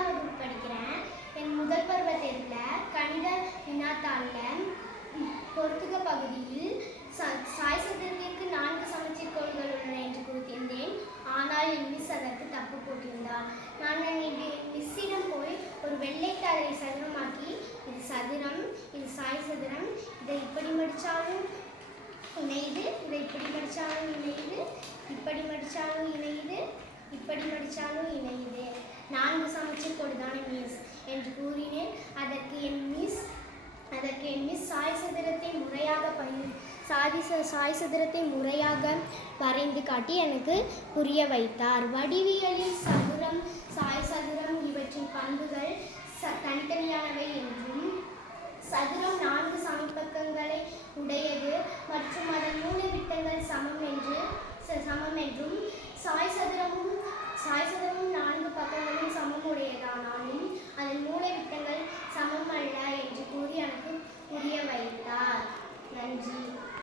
5ஆம் வகுப்பு படிக்கிறேன். என் முதல் பருவ தேர்வில் கணித வினாத்தாளில் பொறுத்துக பகுதியில் சாய் சதுரத்திற்கு 4 சமச்சீர் கோடுகள் உள்ளன என்று குறித்திருந்தேன். ஆனால் என் மிஸ் அதற்கு தப்பு போட்டிருந்தார். நான் மிஸ்ஸிடம் போய் ஒரு வெள்ளைத்தாளை சதுரமாக்கி, இது சதுரம், இது சாய் சதுரம், இதை இப்படி மடித்தாலும் இணையுது, இதை இப்படி மடித்தாலும் இணையுது, இப்படி மடித்தாலும் இணையுது, இப்படி மடித்தாலும் இணையுது, 4 சமச்சீர் கோடு தானே மிஸ் என்று கூறினேன். அதற்கு என் மிஸ் சாய் சதுரத்தை முறையாக வரைந்து காட்டி எனக்கு புரிய வைத்தார். வடிவியலில் சதுரம், சாய் சதுரம் இவற்றின் பண்புகள் தனித்தனியானவை என்றும், சதுரம் 4 சமபக்கங்களை உடையது மற்றும் அதன் மூலைவிட்டங்கள் சமம் என்றும், சாய் சதுரமும் 4 பக்கங்களும் சமம் உடையதானாலும் அதன் மூலைவிட்டங்கள் சமம் அல்ல என்று கூறி எனக்கு புரிய வைத்தார். நன்றி.